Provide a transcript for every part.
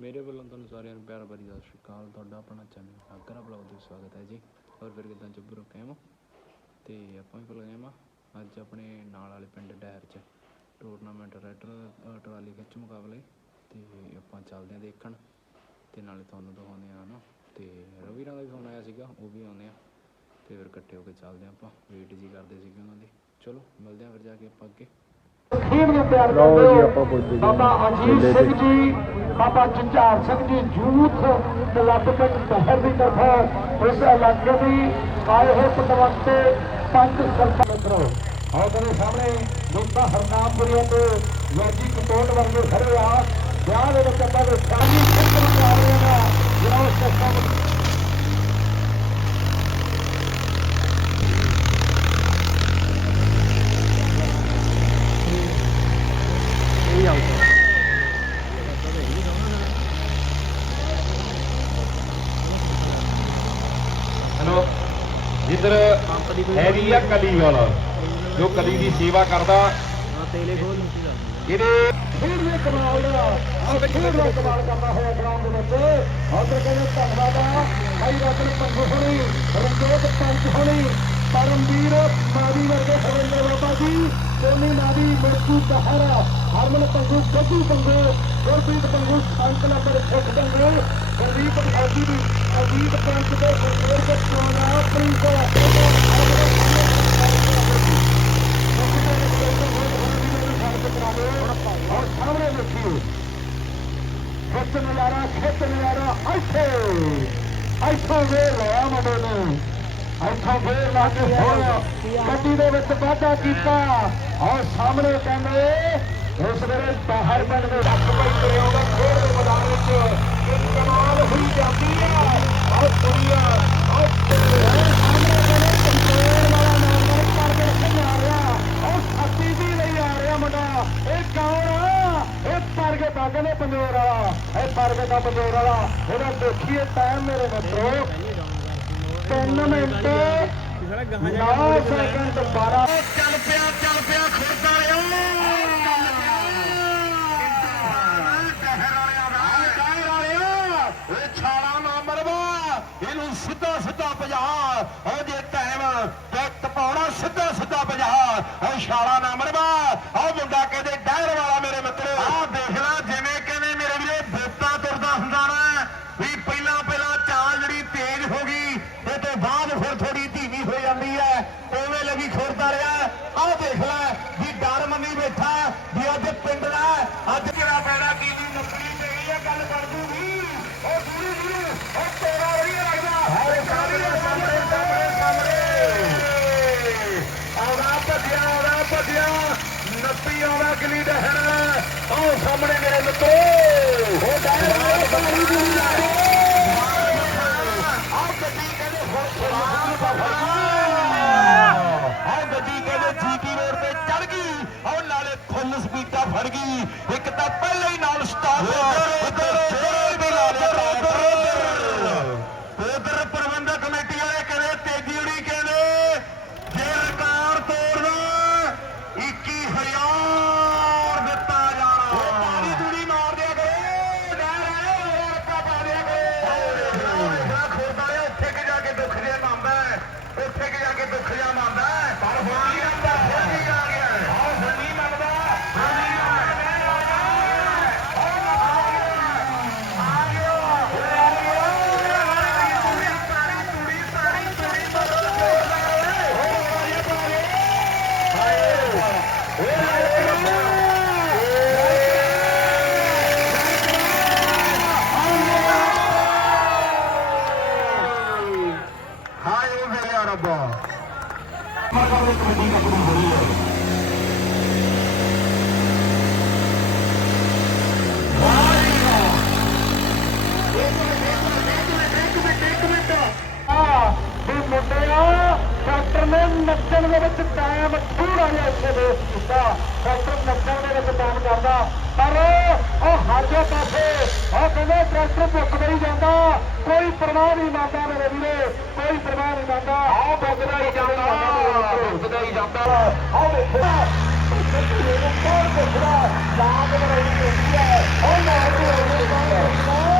ਮੇਰੇ ਵੱਲੋਂ ਤੁਹਾਨੂੰ ਸਾਰਿਆਂ ਨੂੰ ਪਿਆਰ ਭਰੀ ਸਤਿ ਸ਼੍ਰੀ ਅਕਾਲ। ਤੁਹਾਡਾ ਆਪਣਾ ਚੈਨਲ ਆਗਰਾ ਬਲੌਗ ਦੇ ਸਵਾਗਤ ਹੈ ਜੀ। ਔਰ ਫਿਰ ਕਿਦਾਂ ਜੱਬਰੋ ਕਾਇਮ ਤੇ ਆਪਾਂ ਵੀ ਭੁੱਲ ਗਏ ਅੱਜ ਆਪਣੇ ਨਾਲ ਵਾਲੇ ਪਿੰਡ ਡਹਿਰ 'ਚ ਟੂਰਨਾਮੈਂਟ ਰੈਡਰ ਟਰਾਲੀ ਖਿੱਚ ਮੁਕਾਬਲੇ। ਤੇ ਆਪਾਂ ਚੱਲਦੇ ਹਾਂ ਦੇਖਣ। ਤੇ ਨਾਲੇ ਤੁਹਾਨੂੰ ਦਿਖਾਉਂਦੇ ਆ ਨਾ। ਤੇ ਰਵੀ ਨਾਲ ਦਾ ਵੀ ਫੋਨ ਆਇਆ ਸੀਗਾ, ਉਹ ਵੀ ਆਉਂਦੇ ਆ ਤੇ ਫਿਰ ਇਕੱਠੇ ਹੋ ਕੇ ਚੱਲਦੇ ਹਾਂ ਆਪਾਂ। ਵੇਟ ਜੀ ਕਰਦੇ ਸੀਗੇ ਉਹਨਾਂ ਦੀ। ਚਲੋ, ਮਿਲਦੇ ਹਾਂ ਫਿਰ ਜਾ ਕੇ ਆਪਾਂ ਅੱਗੇ। ਖੇਡ ਨੂੰ ਪਿਆਰ ਕਰਦੇ ਹੋ। ਬਾਬਾ ਅਜੀਤ ਸਿੰਘ। ਜੀ ਬਾਬਾ ਜੰਝਾਰ ਸਿੰਘ ਜੀ ਯੂਥ ਕਲੱਬ ਪਿੰਡ ਦਹਰ ਦੀ ਤਰਫੋਂ ਇਸ ਇਲਾਕੇ ਦੀ ਆਏ ਹੋਏ ਪਤਵੰਤ ਪੰਜ ਸਰਪੰਚ ਤੁਹਾਡੇ ਸਾਹਮਣੇ ਦੋਸਤਾ ਹਰਨਾਮਪੁਰੀਆਂ ਤੇ ਯਾਜੀ ਕਟੋਟ ਵਰਗੇ ਖੜੇ ਆ ਵਿਆਹ ਦੇ ਵਿੱਚ ਆਪਾਂ ਦੇ ਸਾਹਮਣੇ ਖੇਤਰ ਨੂੰ ਆ ਰਹੇ ਹਾਂ ਜਿਹੜਾ ਉਸ ਸਿਸਟਮ ਹੈਲੋ ਜਿੱਧਰ ਹੈਗੀ ਆ ਕਲੀ ਵਾਲਾ ਜੋ ਕਲੀ ਦੀ ਸੇਵਾ ਕਰਦਾ। ਇਹਦੇ ਖੇਡ ਦੇ ਕਮਾਲ ਦਾ, ਆਹ ਖੇਡ ਦਾ ਕਮਾਲ ਕਰਦਾ ਹੋਇਆ ਗਰਾਊਂਡ ਦੇ ਵਿੱਚ। ਉਧਰ ਕਹਿੰਦੇ ਧੰਨਵਾਦ ਆ। ਭਾਈ ਰਤਨ ਪੰਗੂ ਹੋਣੀ, ਰਣਜੋਤ ਪੰਚ ਹੋਣੀ, ਪਰਮਵੀਰ ਮਾਦੀ ਵਰਗੇ ਹਰਿੰਦਰ ਬਾਬਾ ਜੀ ਸੋਨੀ ਮਾਦੀ ਮਿਰਕੂ ਦਹਰ, ਹਰਮਨ ਪੰਗੂ, ਗੱਗੂ ਪੰਗੂ, ਗੁਰਪ੍ਰੀਤ ਪੰਗੂ ਸੰਤ ਨੰਬਰ ਸਿੱਖ ਪੰਗੂ। ਗੁਰਦੀਪ ਭਾਜੀ ਦੀ ਅਜੀਤ ਪੰਚ ਦੇ ਗੁਰਦੇਵ ਚੋਣਾ ਪ੍ਰੀਤ ਔਰ ਸਾਹਮਣੇ ਦੇਖੀਏ ਖੇਤ ਨਜ਼ਾਰਾ ਖੇਤ ਨਜ਼ਾਰਾ ਇੱਥੇ ਇੱਥੋਂ ਵੇਰ ਲਿਆ ਮੁੰਡੇ ਨੇ ਇੱਥੋਂ ਵੇਰ ਲਾ ਕੇ ਹੁਣ ਗੱਡੀ ਦੇ ਵਿੱਚ ਵਾਧਾ ਕੀਤਾ ਔਰ ਸਾਹਮਣੇ ਕਹਿੰਦੇ ਇਸ ਵੇਲੇ ਬਾਹਰ ਪਿੰਡ ਦੇ ਰੱਖ ਪਈ ਤੇ ਆਉਂਦਾ ਖੇਡ ਦੇ ਮੈਦਾਨ ਵਿੱਚ ਕਮਾਲ ਹੋਈ ਜਾਂਦੀ ਆ ਔਰ ਦੁਨੀਆ ਔਰ ਸਾਹਮਣੇ ਕਹਿੰਦੇ ਕੰਟਰੋਲ ਵਾਲਾ ਨਾਮ ਕਰਕੇ ਰੱਖਣ ਜਾ ਰਿਹਾ ਔਰ ਲਈ ਆ ਰਿਹਾ ਮੁੰਡਾ। ਇਹ ਕੌਣ ਆ? ਇਹ ਪਰਗੇ ਬਾਗੇ ਨੇ ਪੰਜੋਰ ਵਾਲਾ। ਇਹ ਪਰਗੇ ਦਾ ਪੰਜੋਰ ਵਾਲਾ। ਇਹਦਾ ਦੇਖੀਏ ਟਾਈਮ ਮੇਰੇ ਮਿੱਤਰੋ। 3 ਮਿੰਟ 9 ਸੈਕਿੰਡ 12 ਚੱਲ ਪਿਆ ਚੱਲ ਪਿਆ ਖੁਰਦਾ ਓਏ ਛਾਲਾ ਨਾ ਮਰਵਾ ਸਿੱਧਾ ਸਿੱਧਾ ਭਜਾ। ਉਹ ਜੇ ਟਾਈਮ ਤੇ ਟਪਾਉਣਾ ਸਿੱਧਾ ਸਿੱਧਾ ਭਜਾ। ਉਹ ਛਾਲਾ ਨਾ ਮਰਵਾ। ਉਹ ਮੁੰਡਾ ਕਹਿੰਦੇ ਡਾਇਰ ਵਾਲਾ ਮੇਰੇ ਮਿੱਤਰੋ ਆਹ ਦੇਖ ਲੈ ਜਿਵੇਂ ਕਹਿੰਦੇ ਮੇਰੇ ਵੀਰੇ ਬੋਤਾ ਤੁਰਦਾ ਹੁੰਦਾ ਨਾ ਵੀ ਪਹਿਲਾਂ ਪਹਿਲਾਂ ਚਾਲ ਜਿਹੜੀ ਤੇਜ਼ ਹੋ ਗਈ ਤੇ ਤੋਂ ਬਾਅਦ ਫਿਰ ਥੋੜੀ ਧੀਮੀ ਹੋ ਜਾਂਦੀ ਹੈ ਉਵੇਂ ਲੱਗੀ ਖੁਰਦਾ ਰਿਹਾ ਆਹ ਦੇਖ ਲੈ ਵੀ ਡਰ ਮੰਨੀ ਬੈਠਾ ਵੀ ਅੱਜ ਪਿੰਡ ਦਾ ਅੱਜ ਕਿਹੜਾ ਪੈਦਾ ਕੀ ਦੀ ਨੌਕਰੀ ਤੇ ਇਹ ਗੱਲ ਕਰ ਦੂਗੀ ਉਹ ਦੂਰੀ ਦੂਰੀ ਉਹ ਤੇਰਾ ਵਧੀਆ ਲੱਗਦਾ ਹਾਏ ਸਾਹਮਣੇ ਸਾਹਮਣੇ ਸਾਹਮਣੇ ਸਾਹਮਣੇ ਆਉਣਾ ਭੱਜਿਆ ਆਉਣਾ ਭੱਜਿਆ ਨੱਪੀ ਆਉਣਾ ਗਲੀ ਦਹਣ ਆਓ ਸਾਹਮਣੇ ਮੇਰੇ ਮਿੱਤਰੋ ਉਹ ਡਾਇਰ ਪਾਣੀ ਦੀ ਆਹ ਗੱਡੀ ਕਹਿੰਦੇ ਹੁਣ ਸਲਾਮ ਬਫੜਾ ਆਹ ਗੱਡੀ ਕਹਿੰਦੇ ਜੀਟੀ ਰੋਡ ਤੇ ਚੜ ਗਈ ਆਹ ਨਾਲੇ ਫੁੱਲ ਸਪੀਡਾਂ ਫੜ ਗਈ। ਇੱਕ ਤਾਂ ਪਹਿਲਾਂ ਹੀ ਨਾਲ ਸਟਾਪ ਉਧਰ ਉਧਰ ਮੁੰਡਿਆ ਡਾਕਟਰ ਨੇ ਨੱਚਣ ਦੇ ਵਿੱਚ ਟਾਈਮ ਥੋੜਾ ਜਿਹਾ ਇੱਥੇ ਵੇਸਟ ਕੀਤਾ ਡਾਕਟਰ ਨੱਚਣ ਦੇ ਵਿੱਚ ਟਾਈਮ ਕਰਦਾ ਪਰ ਉਹ ਹਰ ਜੇ ਪਾਸੇ ਉਹ ਕਹਿੰਦੇ ਟਰੈਕਟਰ ਭੁੱਖ ਨਹੀਂ ਜਾਂਦਾ ਕੋਈ ਪਰਵਾਹ ਨਹੀਂ ਮੰਨਦਾ ਮੇਰੇ ਵੀਰੇ ਕੋਈ ਪਰਵਾਹ ਨਹੀਂ ਮੰਨਦਾ ਆਹ ਭੁੱਖਦਾ ਹੀ ਜਾਂਦਾ ਭੁੱਖਦਾ ਹੀ ਜਾਂਦਾ ਆਹ ਵੇਖੋ ਕੌਣ ਭੁੱਖਦਾ ਲਾਗ ਲੜਾਈ ਹੁੰਦੀ ਹੈ ਉਹ ਲਾਗ ਲੜਾਈ ਕਹਿੰਦੇ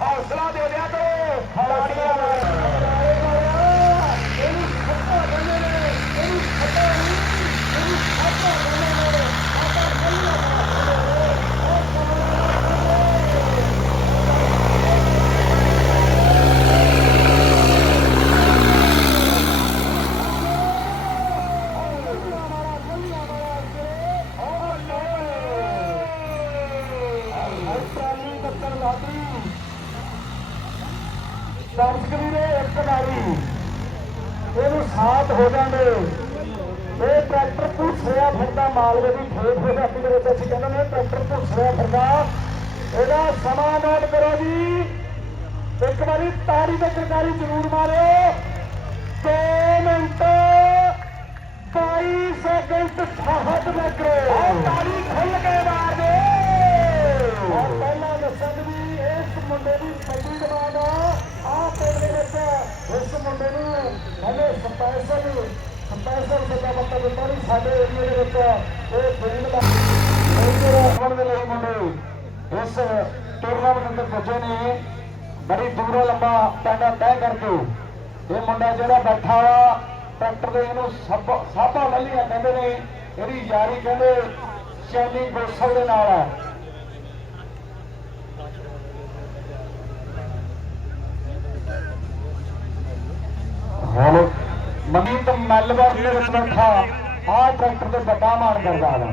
ਹੌਸਲਾ ਦੇ ਦਿਆ ਕਰੋ। ਤਾੜੀਆਂ ਇਹਨੂੰ ਖੱਪਾ ਕਹਿੰਦੇ ਨੇ ਇਹਨੂੰ ਖੱਪਾ ਨਹੀਂ ਇਹਨੂੰ ਖੱਪਾ ਕਹਿੰਦੇ ਨੇ ਆਪਾਂ ਕੱਲਾ ਟਰਾਲੀ ਟੱਕਰ ਲਾਤੀ ਦਰਸ਼ਕ ਵੀਰੇ ਇੱਕ ਵਾਰੀ ਇਹਨੂੰ ਸਾਥ ਹੋ ਜਾਂਦੇ ਇਹ ਟਰੈਕਟਰ ਪੁੱਛਿਆ ਫਿਰਦਾ ਮਾਲਵੇ ਦੀ ਖੇਤ ਦੇ ਵਿੱਚ ਦੇ ਵਿੱਚ ਅਸੀਂ ਕਹਿੰਦੇ ਨੇ ਟਰੈਕਟਰ ਪੁੱਛਿਆ ਫਿਰਦਾ। ਇਹਦਾ ਸਮਾਂ ਨੋਟ ਕਰੋ ਜੀ। ਇੱਕ ਵਾਰੀ ਤਾੜੀ ਤੇ ਸਰਕਾਰੀ ਜ਼ਰੂਰ ਮਾਰਿਓ। 2 ਮਿੰਟ 22 ਸੈਕਿੰਡ 68 ਮੀਟਰ ਆਹ ਤਾੜੀ ਖੁੱਲ ਕੇ ਮਾਰ ਦੇ ਪਹਿਲਾਂ ਦੱਸਣ ਵੀ ਇਸ ਮੁੰਡੇ ਦੀ ਵੱਡੀ ਡਿਮਾਂਡ ਆ ਆਹ ਪਿੰਡ ਦੇ ਵਿੱਚ ਇਸ ਮੁੰਡੇ ਨੂੰ ਹਲੇ ਸਪੈਸ਼ਲ ਸਪੈਸ਼ਲ ਬੰਦਾ ਬੱਤਾ ਦਿੱਤਾ ਨਹੀਂ ਸਾਡੇ ਏਰੀਆ ਦੇ ਵਿੱਚ ਇਹ ਪਿੰਡ ਦਾ ਮੇਜਰ ਦੇ ਲਈ ਮੁੰਡੇ। ਇਸ ਟੂਰਨਾਮੈਂਟ ਤੇ ਪੁੱਜੇ ਨੇ, ਬੜੀ ਦੂਰੋਂ ਲੰਬਾ ਪੈਂਡਾ ਤੈਅ ਕਰਕੇ। ਇਹ ਮੁੰਡਾ ਜਿਹੜਾ ਬੈਠਾ ਵਾ, ਟਰੈਕਟਰ ਦੇ ਇਹਨੂੰ ਸਭ, ਸਾਬਾ ਲੱਲੀਆਂ ਕਹਿੰਦੇ ਨੇ। ਇਹਦੀ ਯਾਰੀ ਕਹਿੰਦੇ ਸ਼ੈਲੀ ਗੋਸਲ ਦੇ ਨਾਲ ਹੈ ਹੁਣ ਮਨੀਤ ਮੈਲਬਰਨ ਦੇ ਵਿੱਚ ਬੈਠਾ ਆਹ ਟਰੈਕਟਰ ਤੇ ਵੱਡਾ ਮਾਣ ਕਰਦਾ ਹੈ।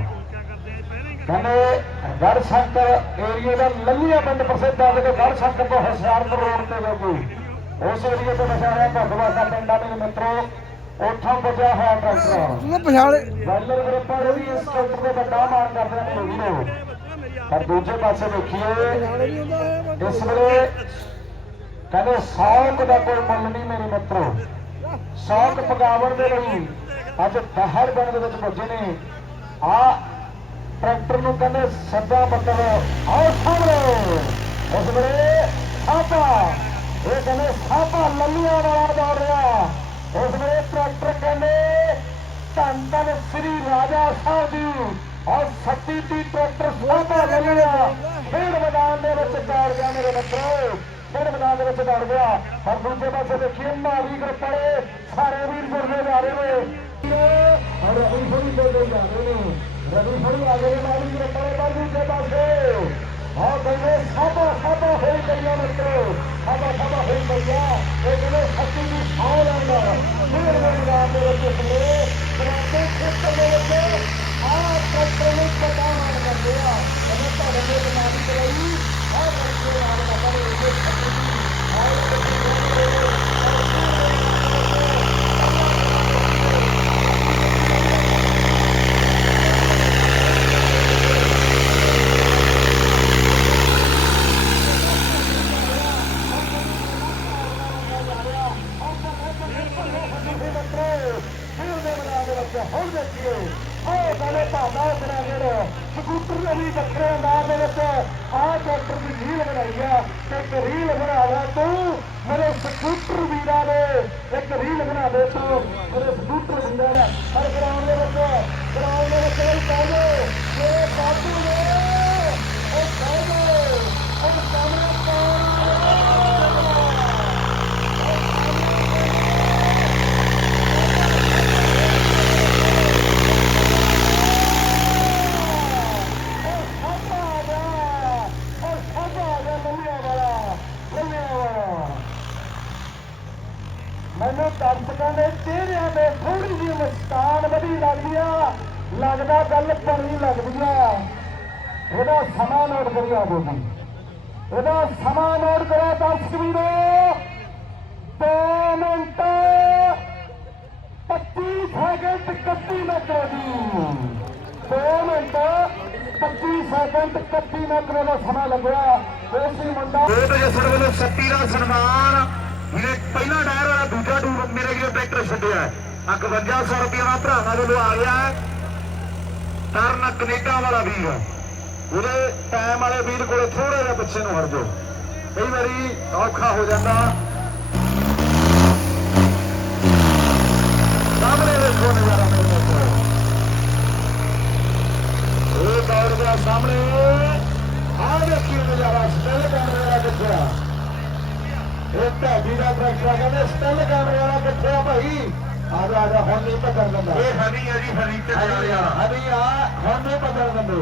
ਕਹਿੰਦੇ ਗੜ ਸ਼ੰਕਰ ਏਰੀਏ ਦਾ ਲੱਲੀਆ ਪਿੰਡ ਪ੍ਰਸਿੱਧ ਹੈ ਕਿ ਗੜ ਸ਼ੰਕਰ ਤੋਂ ਹੁਸ਼ਿਆਰਪੁਰ ਰੋਡ ਤੇ ਜਾਊਗੀ ਉਸ ਏਰੀਏ ਤੋਂ ਬਚਾਇਆ ਭਗਵਾਨ ਪਿੰਡਾਂ ਦੇ ਮਿੱਤਰੋ ਉੱਥੋਂ ਬਚਿਆ ਹੋਇਆ ਟਰੈਕਟਰ ਤੂੰ ਪਛਾਣ ਵੈਲਰ ਗਰੁੱਪਾਂ ਦੇ ਵੀ ਇਸ ਟਰੈਕਟਰ ਦੇ ਵੱਡਾ ਮਾਣ ਕਰਦੇ ਨੇ ਵੀਰੋ ਪਰ ਦੂਜੇ ਪਾਸੇ ਦੇਖੀਏ ਇਸ ਵੇਲੇ ਕਹਿੰਦੇ ਸੌਕ ਦਾ ਕੋਈ ਮੁੱਲ ਨਹੀਂ ਮੇਰੇ ਮਿੱਤਰੋ। ਸੌਕ ਪਗਾਵਣ ਦੇ ਲਈ ਅੱਜ ਦਹਰ ਪਿੰਡ ਦੇ ਵਿੱਚ ਪੁੱਜੇ ਨੇ। ਆ ਟਰੈਕਟਰ ਨੂੰ ਕਹਿੰਦੇ ਸੱਦਾ ਪੱਤਰ ਆਓ ਸਾਹਮਣੇ। ਉਸ ਵੇਲੇ ਸਾਪਾ ਇਹ ਕਹਿੰਦੇ ਸਾਪਾ ਲੱਲੀਆਂ ਵਾਲਾ ਦੌੜ ਰਿਹਾ। ਉਸ ਵੇਲੇ ਟਰੈਕਟਰ ਕਹਿੰਦੇ ਧੰਨ ਧੰਨ ਸ੍ਰੀ ਰਾਜਾ ਸਾਹਿਬ ਜੀ। ਔਰ ਸੱਤੀ ਦੀ ਟਰੈਕਟਰ ਸਾਪਾ ਲੱਲੀਆਂ ਖੇਡ ਮੈਦਾਨ ਦੇ ਵਿੱਚ ਦੌੜ ਗਿਆ ਮੇਰੇ ਮਿੱਤਰੋ। ਖੇਡ ਮੈਦਾਨ ਦੇ ਵਿੱਚ ਦੌੜ ਗਿਆ। ਪਰ ਦੂਜੇ ਪਾਸੇ ਦੇਖੀਏ ਮਾਰੀ ਗਰੁੱਪ ਵਾਲੇ ਸਾਰੇ ਵੀਰ ਜੁੜਦੇ ਜਾ ਰਹੇ ਨੇ। ਔਰ ਰਵੀ ਫੜੀ ਜੁੜਦੇ ਜਾ ਨੇ ਰਵੀ ਫੜੀ ਆ ਗਏ ਨੇ ਮਾਰੀ ਗਰੁੱਪ ਵਾਲੇ ਪਰ ਦੂਜੇ ਪਾਸੇ ਆਹ ਕਹਿੰਦੇ ਸਾਬਾ ਸਾਬਾ ਹੋਈ ਗਈਆਂ ਮਿੱਤਰੋ ਸਾਬਾ ਸਾਬਾ ਹੋਈ ਗਈਆਂ ਇਹ ਕਹਿੰਦੇ ਸੱਚੀ ਦੀ ਸੌ ਲੈਂਦਾ ਖੇਡ ਮੈਦਾਨ ਦੇ ਵਿੱਚ ਸਲੇ ਕਰਾਂਦੇ ਖੇਤਰ ਦੇ ਵਿੱਚ ਆਹ ਟਰੈਕਟਰ ਨੂੰ ਪਤਾ ਮਾਰ ਕਰਦੇ ਆ ਕਹਿੰਦੇ ਤੁਹਾਡੇ ਦੇ ਦਿਮਾਗ ਦੀ ਲਈ ਆਹ ਕਰਕੇ ਆ ਬਾਬਾ ਨੇ ਇਹ ਸੱਚੀ ਦੀ ਹੁਣ ਦੇਖੀਏ ਆਹ ਗਾਲੇ ਭਾਦਾ ਬਰਾਬਰ ਸਕੂਟਰ ਨੇ ਵੀ ਵੱਖਰੇ ਅੰਦਾਜ਼ ਦੇ ਵਿੱਚ ਆਹ ਡਾਕਟਰ ਦੀ ਰੀਲ ਬਣਾਈ ਆ ਤੇ ਇੱਕ ਰੀਲ ਬਣਾ ਲੈ ਤੂੰ ਮੇਰੇ ਸਕੂਟਰ ਵੀਰਾਂ ਦੇ ਇੱਕ ਰੀਲ ਬਣਾ ਦੇ ਤੂੰ ਮੇਰੇ ਸਕੂਟਰ ਵੀਰਾਂ ਦਾ ਹਰ ਗਰਾਊਂਡ ਦੇ ਵਿੱਚ ਗਰਾਊਂਡ ਦੇ ਵਿੱਚ ਇਹ ਕਹਿੰਦੇ ਇਹ ਬਾਬੂ ਨੇ ਉਹ ਕਹਿੰਦੇ ਉਹ ਕਮਰਾ ਪਾਉਣ ਮੈਨੂੰ ਦਰਸ਼ਕਾਂ ਦੇ ਚਿਹਰਿਆਂ ਤੇ ਥੋੜੀ ਜਿਹੀ ਮੁਸਕਾਨ ਵਧੀ ਲੱਗਦੀ ਆ ਲੱਗਦਾ ਗੱਲ ਬਣੀ ਲੱਗਦੀ ਆ ਇਹਦਾ ਸਮਾਂ ਨੋਟ ਇਹਦਾ ਸਮਾਂ ਨੋਟ ਕਰਿਆ, ਦਰਸ਼ਕ ਵੀਰੋ। 2 ਮਿੰਟ। 25 ਸੈਕਿੰਡ 31 ਮੀਟਰ ਦੀ। 2 ਮਿੰਟ। 25 ਸੈਕਿੰਡ 31 ਮੀਟਰ ਦਾ ਸਮਾਂ ਲੱਗਿਆ। ਇਸ ਮੁੰਡਾ ਕੋਟ ਜਸੜ ਵੱਲੋਂ ਸੱਤੀ ਦਾ ਸਨਮਾਨ। ਜਿਹੜੇ ਪਹਿਲਾ ਟਾਇਰ ਵਾਲਾ ਦੂਜਾ ਟੂਰ ਮੇਰੇ ਵੀਰ ਟਰੈਕਟਰ ਛੱਡਿਆ ਹੈ। ਆਹ 5100 ਰੁਪਏ ਦਾ ਭਰਾਵਾਂ ਵੱਲੋਂ ਆ ਗਿਆ ਹੈ। ਤਰਨ ਕੈਨੇਡਾ ਵਾਲਾ ਹੈ ਜਿਹੜੇ ਟਾਈਮ ਵਾਲੇ ਵੀਰ ਕੋਲੇ ਥੋੜਾ ਜਿਹਾ ਪਿੱਛੇ ਨੂੰ ਹਟ ਜਾਓ। ਕਈ ਵਾਰੀ ਔਖਾ ਹੋ ਜਾਂਦਾ। ਸਾਹਮਣੇ ਵੇਖੋ ਨਜ਼ਾਰਾ ਮੇਰੇ ਕੋਲ। ਇਹ ਦੌੜ ਦਾ ਸਾਹਮਣੇ ਆ ਵੇਖੀ ਨਜ਼ਾਰਾ ਸਟੈਲ ਕੈਮਰੇ ਵਾਲਾ ਕਿੱਥੇ ਆ? ਇਹ ਢਾਬੀ ਦਾ ਟਰੈਕਟਰ ਆ ਕਹਿੰਦੇ ਸਟੈਲ ਕੈਮਰੇ ਵਾਲਾ ਕਿੱਥੇ ਆ ਭਾਈ? ਆ ਜਾ ਆ ਜਾ ਹੁਣ ਨਹੀਂ ਪਕੜ ਲੈਂਦਾ ਇਹ ਹਰੀ ਹੈ ਜੀ ਹਰੀ ਤੇ ਹਰੀ ਆ ਹਰੀ ਆ ਹੁਣ ਨਹੀਂ ਪਕੜ ਲੈਂਦੇ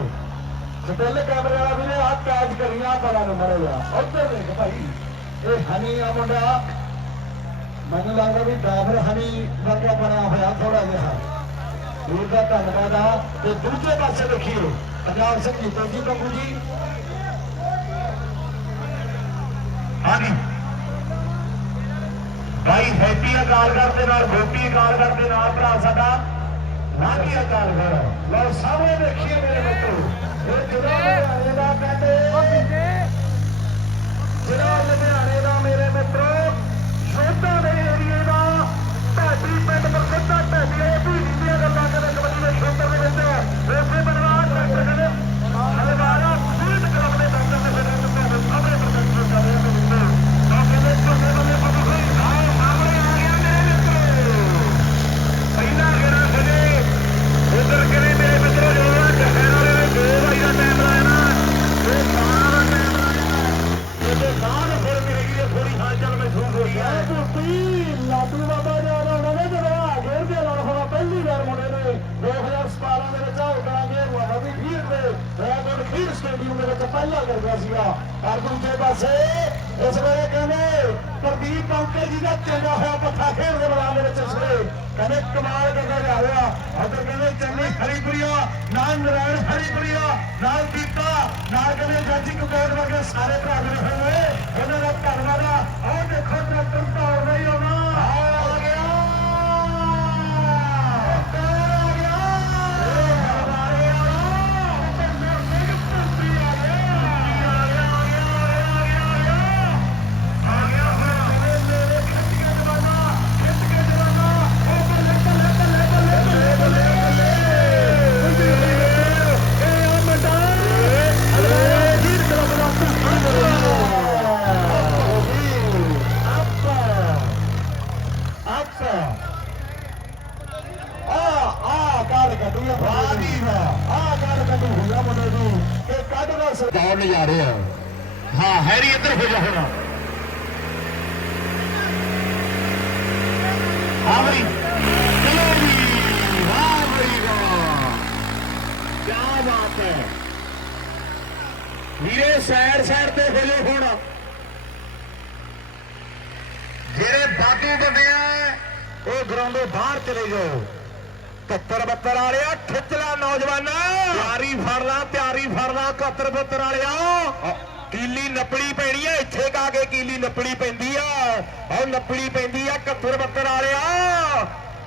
ਪਹਿਲੇ ਕੈਮਰੇ ਵਾਲਾ ਵੀਰੇ ਆ ਕੈਚ ਕਰੀਆਂ ਬੜਾ ਨੰਬਰ ਆ ਉੱਧਰ ਦੇਖ ਭਾਈ, ਇਹ ਹਨੀ ਆ ਮੁੰਡਾ। ਮੈਨੂੰ ਲੱਗਦਾ ਵੀ ਡਾਬਰ ਹਨੀ ਵਰਗਾ ਬਣਿਆ ਹੋਇਆ ਥੋੜਾ ਜਿਹਾ। ਵੀਰ ਦਾ ਧੰਨਵਾਦ ਆ। ਤੇ ਦੂਜੇ ਪਾਸੇ ਦੇਖੀਏ। ਪੰਜਾਬ ਸਿੰਘ ਜੀਤੋ ਜੀ ਕੰਗੂ ਜੀ। ਹਾਂਜੀ। ਭਾਈ ਹੈਪੀ ਅਕਾਲਗੜ੍ਹ ਦੇ ਨਾਲ, ਗੋਪੀ ਅਕਾਲਗੜ੍ਹ ਦੇ ਨਾਲ ਭਰਾ ਸਾਡਾ। ਰਾਗੀ ਅਕਾਲਗੜ੍ਹ। ਲਓ, ਸਾਹਮਣੇ ਦੇਖੀਏ ਮੇਰੇ ਮਿੱਤਰੋ। ਇਹ ਜਿਹੜਾ ਲੁਧਿਆਣੇ ਦਾ ਕਹਿੰਦੇ ਜਿਹੜਾ ਲੁਧਿਆਣੇ ਦਾ ਮੇਰੇ ਮਿੱਤਰੋ ਸ਼ੋਧਾ ਦੇ ਏਰੀਏ ਦਾ ਢਾਡੀ ਪਿੰਡ ਪ੍ਰਸਿੱਧ ਆ ਢਾਡੀ ਇਹ ਵੀ ਦੀਆਂ ਗੱਲਾਂ ਕਦੇ ਕਬੱਡੀ ਦੇ ਖੇਤਰ ਦੇ ਵਿੱਚ ਰੇਫੇ ਬਣਵਾ ਡਾਕਟਰ ਕਹਿੰਦੇ ਹਲਵਾਰਾ ਸੂਰਤ ਕਲਮ ਦੇ ਡਾਕਟਰ ਦੇ ਫਿਰ ਆਪਣੇ ਸਾਹਮਣੇ ਪ੍ਰਦਰਸ਼ਨ ਕਰ ਰਹੇ ਨੇ ਡਾਕਟਰ ਦੇ ਝੋਲੇ ਬੱਲੇ ਪੱਪੂ ਕੋਈ ਆਓ ਸਾਹਮਣੇ ਆ ਗਿਆ ਮੇਰੇ ਮਿੱਤਰੋ ਪਹਿਲਾ ਗੇੜਾ ਖੜੇ ਉਧਰ ਕਰੇ ਮੇਰੇ ਮਿੱਤਰੋ ਜੋ ਆ ਜਹਰ ਵਾਲੇ ਨੇ ਦੋ ਵਾਰੀ ਦਾ ਟਾਈਮ ਲਾਇਆ ਨਾ ਉਹ ਸਾਰਾ ਦਾ ਟਾਈਮ ਲਾਇਆ ਉਹਦੇ ਬਾਅਦ ਫਿਰ ਮੇਰੀ ਇਹ ਥੋੜੀ ਹਲਚਲ ਮਹਿਸੂਸ ਹੋਈ ਹੈ ਤੁਸੀਂ ਲਾਡੂ ਬਾਬਾ ਜੀ ਆਉਣਾ ਨੇ ਜਦੋਂ ਆ ਗੇਰ ਦੇ ਨਾਲ ਹੋਣਾ ਪਹਿਲੀ ਵਾਰ ਮੁੰਡੇ ਨੇ 2017 ਦੇ ਵਿੱਚ ਆਉ ਕਰਾਂਗੇ ਵਾਵਾ ਵੀ ਖੀਰ ਦੇ ਰੈਗਨ ਖੀਰ ਦੇ ਵਿੱਚ ਪਹਿਲਾ ਕਰਦਾ ਸੀਗਾ। ਔਰ ਦੂਜੇ ਪਾਸੇ, ਇਸ ਵੇਲੇ ਕਹਿੰਦੇ, ਪ੍ਰਦੀਪ ਪੰਕੇ ਜੀ ਦਾ ਚੰਗਾ ਹੋਇਆ ਪੱਠਾ ਖੇਡ ਦੇ ਮੈਦਾਨ ਦੇ ਵਿੱਚ ਇਸ ਵੇਲੇ। ਕਹਿੰਦੇ, ਕਮਾਲ ਕਰਦਾ ਜਾ ਰਿਹਾ ਉਧਰ ਕਹਿੰਦੇ, ਚੰਨੀ ਹਰੀਪੁਰੀਆ, ਨਾਲ ਨਰਾਇਣ ਹਰੀਪੁਰੀਆ, ਨਾਲ ਦੀਪਾ, ਨਾਲ ਕਹਿੰਦੇ, ਜੱਜੀ ਕੁਕੌਰ ਵਰਗੇ ਸਾਰੇ ਭਰਾ ਮੇਰੇ ਹੋਏ ਨੇ ਦਾ ਧੰਨਵਾਦ ਆ। ਆਹ ਦੇਖੋ ਟਰੈਕਟਰ ਦੌੜ ਰਹੀ ਹੋਣਾ ਆ ਗਿਆ ਟਰੈਕਟਰ ਆ ਗਿਆ ਇਹ ਹਮਾਰੇ ਵਾਲਾ ਟਰੈਕਟਰ ਸਿੰਘ ਪੁੱਤਰੀ ਆ ਗਿਆ ਆ ਗਿਆ ਆ ਗਿਆ ਆ ਗਿਆ ਆ ਗਿਆ ਮੇਰੇ ਮੇਰੇ ਖਿੱਚ ਕੇ ਜਵਾਨਾ ਖਿੱਚ ਕੇ ਜਵਾਨਾ ਉਹ ਬੱਲੇ ਬੱਲੇ ਬੱਲੇ ਬੱਲੇ ਬੱਲੇ ਬੱਲੇ ਬੱਲੇ ਇਹ ਆ ਮੰਡਾ ਅਰੇ ਵੀਰ ਕਲਮ ਦਾ ਆਪਾ ਆਪਾ ਆ ਆ ਕਾਲ ਕੱਢੂਗਾ ਵਾਹ ਜੀ ਵਾਹ ਆ ਕਾਲ ਕੱਢੂਗਾ ਮੁੰਡੇ ਨੂੰ ਇਹ ਕੱਢਦਾ ਸਰਦਾਰ ਨਜ਼ਾਰੇ ਆ ਹਾਂ ਹੈਰੀ ਇੱਧਰ ਹੋ ਜਾ ਹੁਣ ਹਾਂ ਬਈ ਚਲੋ ਜੀ ਵਾਹ ਬਈ ਵਾਹ ਕੀ ਬਾਤ ਹੈ ਵੀਰੇ ਸਾਈਡ ਸਾਈਡ ਤੇ ਹੋ ਜਾਓ ਹੁਣ ਜਿਹੜੇ ਬਾਦੂ ਬੰਦੇ ਆ ਉਹ ਗਰਾਊਂਡੋਂ ਬਾਹਰ ਚਲੇ ਜਾਓ 71 72 ਵਾਲਿਆ ਖਿੱਚ ਲੈ ਨੌਜਵਾਨਾ ਤਿਆਰੀ ਫੜ ਲਾ ਤਿਆਰੀ ਫੜ ਲਾ 71 72 ਵਾਲਿਆ ਕੀਲੀ ਨੱਪੜੀ ਪੈਣੀ ਆ ਇੱਥੇ ਨੱਪੜੀ ਪੈਂਦੀ ਆ। ਉਹ ਨੱਪੜੀ ਪੈਂਦੀ ਆ 71 72 ਵਾਲਿਆ।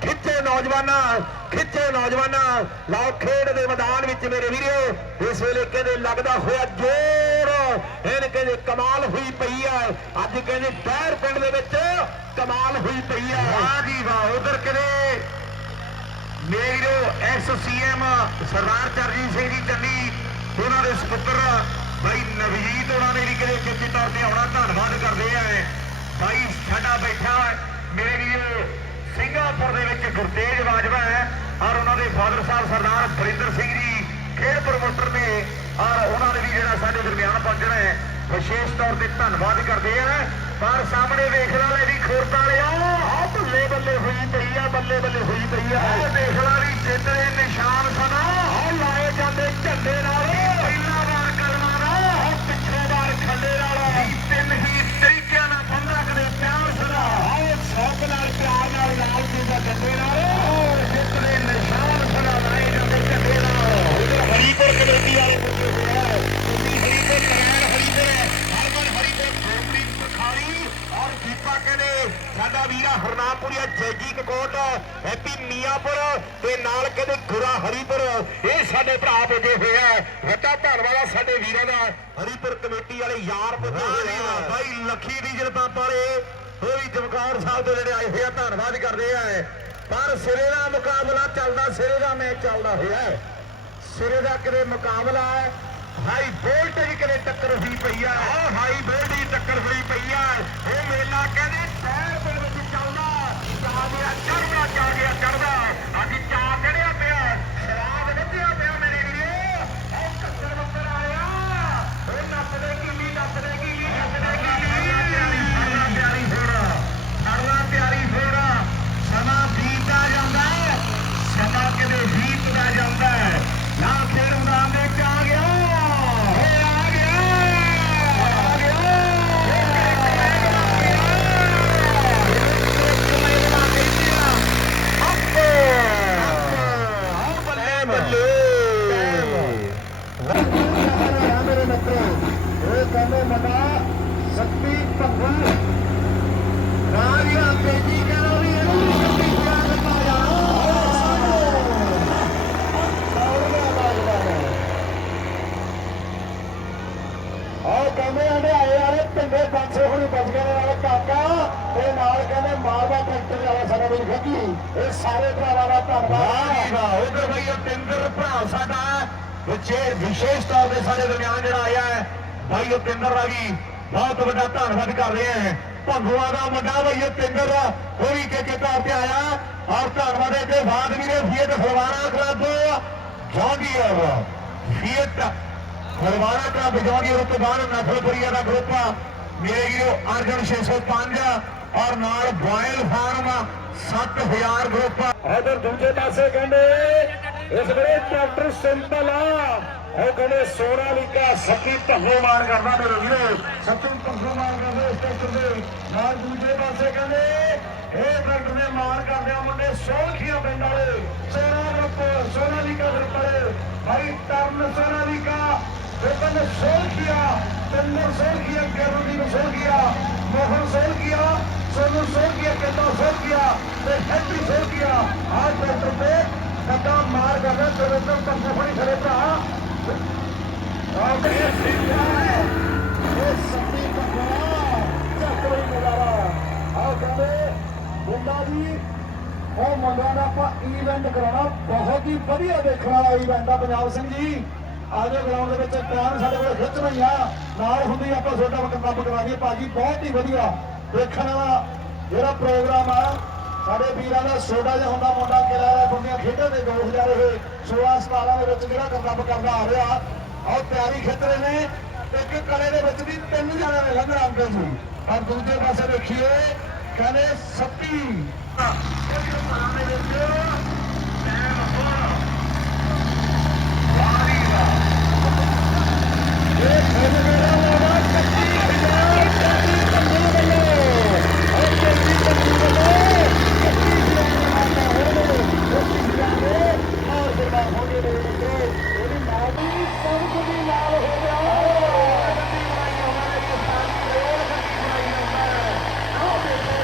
ਖਿੱਚੋ ਨੌਜਵਾਨਾ ਖਿੱਚੋ ਨੌਜਵਾਨਾ। ਲਓ ਖੇਡ ਦੇ ਮੈਦਾਨ ਵਿੱਚ ਮੇਰੇ ਵੀਰੋ। ਇਸ ਵੇਲੇ ਕਹਿੰਦੇ ਲੱਗਦਾ ਹੋਇਆ ਜੋਰ। ਇਹਨ ਕਹਿੰਦੇ ਕਮਾਲ ਹੋਈ ਪਈ ਆ। ਅੱਜ ਕਹਿੰਦੇ ਡਹਿਰ ਪਿੰਡ ਦੇ ਵਿੱਚ ਕਮਾਲ ਹੋਈ ਪਈ ਆ। ਵਾਹ ਜੀ ਵਾਹ, ਉਧਰ ਕਹਿੰਦੇ ਮੇਰੋ ਐਕਸ ਸਰਦਾਰ ਚਰਜੀਤ ਸਿੰਘ ਜੀ, ਚੰਨੀ, ਉਹਨਾਂ ਦੇ ਸਪੁੱਤਰ ਬਾਈ ਨਵਜੀਤ ਉਹਨਾਂ ਨੇ ਵੀ ਕਿਤੇ ਚਿੱਟੇ ਤੌਰ ਤੇ ਆਉਣਾ, ਧੰਨਵਾਦ ਕਰਦੇ ਆ। ਬਾਈ ਸਾਡਾ ਬੈਠਾ ਮੇਰੇ ਵੀਰੋ ਸਿੰਗਾਪੁਰ ਦੇ ਵਿੱਚ ਗੁਰਤੇਜ ਬਾਜਵਾ ਹੈ ਔਰ ਉਹਨਾਂ ਦੇ ਫਾਦਰ ਸਾਹਿਬ ਸਰਦਾਰ ਬਰਿੰਦਰ ਸਿੰਘ ਜੀ, ਖੇਡ ਪ੍ਰਮੋਟਰ ਨੇ, ਔਰ ਉਹਨਾਂ ਨੇ ਵੀ ਜਿਹੜਾ ਸਾਡੇ ਦਰਮਿਆਨ ਪਹੁੰਚਣਾ ਹੈ, ਵਿਸ਼ੇਸ਼ ਤੌਰ ਤੇ ਧੰਨਵਾਦ ਕਰਦੇ ਆ। ਪਰ ਸਾਹਮਣੇ ਵੇਖ ਲੈ ਵੀ ਖੋਰਤਾ ਲਿਆ ਆ ਬੱਲੇ ਬੱਲੇ ਹੋਈ ਪਈ ਆ, ਬੱਲੇ ਬੱਲੇ ਹੋਈ ਪਈ ਆ। ਦੇਖ ਲਾ ਵੀ ਜਿੱਤ ਨਿਸ਼ਾਨ ਸਨ ਆ ਲਾਏ ਜਾਂਦੇ ਝੰਡੇ ਨਾਲ ਪਹਿਲਾ ਵਾਰ ਕਰਨਾ ਨਾ ਆ ਪਿੱਛੇ ਵਾਰ ਖੱਲੇ ਨਾਲ ਤਿੰਨ ਹੀ ਤਰੀਕਿਆਂ ਨਾਲ ਬੰਦਾ ਕਦੇ ਪਿਆਰ ਸਦਾ। ਆਓ ਸੌਕ ਨਾਲ ਪਿਆਰ ਨਾਲ ਨਾਲ ਜੀ ਦਾ ਝੰਡੇ ਨਾਲ। ਔਰ ਜਿੱਤ ਦੇ ਨਿਸ਼ਾਨ ਸਦਾ ਲਾਏ ਜਾਂਦੇ ਝੰਡੇ ਨਾਲ। ਉਧਰ ਹਰੀਪੁਰ ਕਮੇਟੀ ਵਾਲੇ ਪੁੱਜੇ ਹੋਏ ਆ ਤੁਸੀਂ ਹਰੀਪੁਰ ਕਰਾਰ ਹਰੀਪੁਰ ਹਰਮਨ ਹਰੀਪੁਰ ਗੁਰਪ੍ਰੀਤ ਪਖਾਰੀ ਔਰ ਦੀਪਾ ਕਹਿੰਦੇ ਸਾਡਾ ਵੀਰਾ ਹਰਨਾਪੁਰੀਆ ਜੈਜੀ ਕਕੋਟ ਹੈਪੀ ਮੀਆਂਪੁਰ ਤੇ ਨਾਲ ਕਹਿੰਦੇ ਗੁਰਾ ਹਰੀਪੁਰ ਇਹ ਸਾਡੇ ਭਰਾ ਪੁੱਜੇ ਹੋਏ ਆ ਵੱਡਾ ਧੰਨਵਾਦ ਆ ਸਾਡੇ ਵੀਰਾਂ ਦਾ ਹਰੀਪੁਰ ਕਮੇਟੀ ਵਾਲੇ ਯਾਰ ਪੁੱਜੇ ਹੋਏ ਆ ਬਾਈ ਲੱਖੀ ਦੀ ਜਨਤਾ ਵਾਲੇ, ਉਹ ਵੀ ਚਮਕੌਰ ਸਾਹਿਬ ਦੇ ਜਿਹੜੇ ਆਏ ਹੋਏ ਆ, ਧੰਨਵਾਦ ਕਰਦੇ ਆ। ਪਰ ਸਿਰੇ ਦਾ ਮੁਕਾਬਲਾ ਚੱਲਦਾ, ਸਿਰੇ ਦਾ ਮੈਚ ਚੱਲਦਾ ਹੋਇਆ ਸਿਰੇ ਦਾ ਕਿਤੇ ਮੁਕਾਬਲਾ ਹੈ ਹਾਈ ਵੋਲਟੇਜ ਕਿਤੇ ਟੱਕਰ ਹੋਈ ਪਈ ਆ ਹਾਈ ਵੋਲਟੇਜ ਟੱਕਰ ਹੋਈ ਪਈ ਆ ਉਹ ਮੇਲਾ ਕਹਿੰਦੇ ਸ਼ਹਿਰ ਦੇ ਭਾਈ ਉਹ ਦਾ ਵੀ ਬਹੁਤ ਵੱਡਾ ਧੰਨਵਾਦ ਕਰ ਰਹੇ ਹਾਂ। ਭੰਗੂਆ ਦਾ ਮੁੰਡਾ ਬਈ ਉਹ ਤਿੰਦਰ ਉਹ ਵੀ ਕੇ ਤੌਰ ਤੇ ਆਇਆ। ਔਰ ਧੰਨਵਾਦ ਹੈ ਤੇ ਵੀ ਨੇ ਫੀਟ ਫਰਵਾਨਾ ਕਲੱਬ ਜੌਂਡੀਅਰ ਫੀਟ ਫਰਵਾਨਾ ਕਲੱਬ ਜੌਂਡੀਅਰ ਤੋਂ ਬਾਅਦ ਨਸਲਪੁਰੀਆ ਦਾ ਗਰੁੱਪ ਮੇਰੇ ਵੀਰੋ, ਅਰਜਨ 605 ਔਰ ਨਾਲ ਬੋਇਲ ਫਾਰਮ 7000 ਗਰੁੱਪ ਇਧਰ ਦੂਜੇ ਪਾਸੇ ਕਹਿੰਦੇ, ਇਸ ਵੇਲੇ ਟਰੈਕਟਰ ਸਿੰਪਲ ਆ। ਉਹ ਕਹਿੰਦੇ ਸੋਨਾਲੀਕਾ ਸੱਤੀ ਧੱਲੋ ਮਾਰ ਕਰਦਾ ਮੇਰੇ ਵੀਰੋ। ਸੱਤੀ ਧੱਲੋ ਮਾਰ ਕਰਦੇ ਇਸ ਟਰੈਕਟਰ ਦੇ। ਨਾਲ ਦੂਜੇ ਪਾਸੇ ਕਹਿੰਦੇ ਇਹ ਟਰੈਕਟਰ ਨੇ ਮਾਰ ਕਰਦੇ ਆ ਮੁੰਡੇ ਸੋਲਖੀਆਂ ਪਿੰਡ ਵਾਲੇ। ਸੋਨਾ ਗਰੁੱਪ ਸੋਨਾਲੀਕਾ ਗਰੁੱਪ ਵਾਲੇ ਭਾਈ ਟਰਨ ਸੋਨਾਲੀਕਾ ਵਿਪਨ ਸੋਲਖੀਆ ਤਿੰਨਰ ਸੋਲਖੀਆ ਗਰੁੱਦੀ ਸੋਲਖੀਆ ਮੋਹਨ ਸੋਲਖੀਆ ਸੋਨੂ ਸੋਲਖੀਆ ਕਿੰਨਾ ਸੋਲਖੀਆ ਤੇ ਖੇਤੀ ਸੋਲਖੀਆ ਆਹ ਟਰੈਕਟਰ ਤੇ ਕੱਟਾ ਮਾਰ ਕਰਦਾ ਸੁਰਿੰਦਰ ਤੰਬੂ ਫੜੀ ਖੜੇ ਭਰਾ ਉਹ ਮੁੰਡਿਆਂ ਦਾ ਆਪਾਂ ਇਵੈਂਟ ਕਰਾਉਣਾ ਬਹੁਤ ਹੀ ਵਧੀਆ ਦੇਖਣ ਵਾਲਾ ਇਵੈਂਟ ਆ ਪੰਜਾਬ ਸਿੰਘ ਜੀ ਆਜੋ ਗਰਾਊਂਡ ਦੇ ਵਿੱਚ ਟਾਈਮ ਸਾਡੇ ਕੋਲ ਖਿੱਚ ਰਹੀ ਆ ਨਾਲ ਹੁੰਦੀ ਆਪਾਂ ਛੋਟਾ ਵਕੰਦਾ ਕਰਾ ਭਾਜੀ ਬਹੁਤ ਹੀ ਵਧੀਆ ਦੇਖਣ ਵਾਲਾ ਜਿਹੜਾ ਪ੍ਰੋਗਰਾਮ ਆ ਸਾਡੇ ਵੀਰਾਂ ਦਾ ਛੋਟਾ ਜਿਹਾ ਹੁੰਦਾ ਮੁੰਡਾ ਕਿਲਾ ਦਾ ਬੰਦੀਆਂ ਖੇਡਾਂ ਦੇ 2000 ਇਹ 16 17 ਦੇ ਵਿੱਚ ਜਿਹੜਾ ਕਰਤੱਵ ਕਰਦਾ ਆ ਰਿਹਾ ਔਰ ਤਿਆਰੀ ਖਿੱਚ ਰਹੇ ਨੇ, ਇੱਕ ਕਲੇ ਦੇ ਵਿੱਚ ਵੀ ਤਿੰਨ ਜਣਿਆਂ ਨੇ ਲੰਘਣਾ ਅੰਕਲ ਸੀ। ਔਰ ਦੂਜੇ ਪਾਸੇ ਦੇਖੀਏ ਕਹਿੰਦੇ ਸੱਤੀ। ਇੱਕ ਮਾਂ ਵਿੱਚ ਟਾਈਮ ਹੋਣਾ ਵਾਰੀ ਦਾ ਇਹ ਖੇਡ ਮੇਰਾ ਹੋਣਾ ਸੱਤੀ ਹਜ਼ਾਰ ਸੱਤੀ ਕੰਨੀ ਵੱਲੋਂ ਔਰ ਸੱਤੀ ਕੰਨੀ ਵੱਲੋਂ ਸੱਤੀ ਹਜ਼ਾਰ ਦਾ ਹੋਣਾ ਸੱਤੀ ਹਜ਼ਾਰ ਔਰ ਜਿਹੜਾ ਹੋਣੇ ਦੇ ਵਿੱਚ ਉਹਦੀ ਮਾਂ ਦੀ ਪੰਜ ਦੀ ਨਾਲ ਹੋ ਗਿਆ ਗੱਡੀ ਬਣਾਈ ਹੋਣਾ ਮੇਰੀ ਸਾਡੀ ਰੇਲ ਗੱਡੀ ਬਣਾਈ ਹੋਣਾ ਆਹ ਦੇਖੋ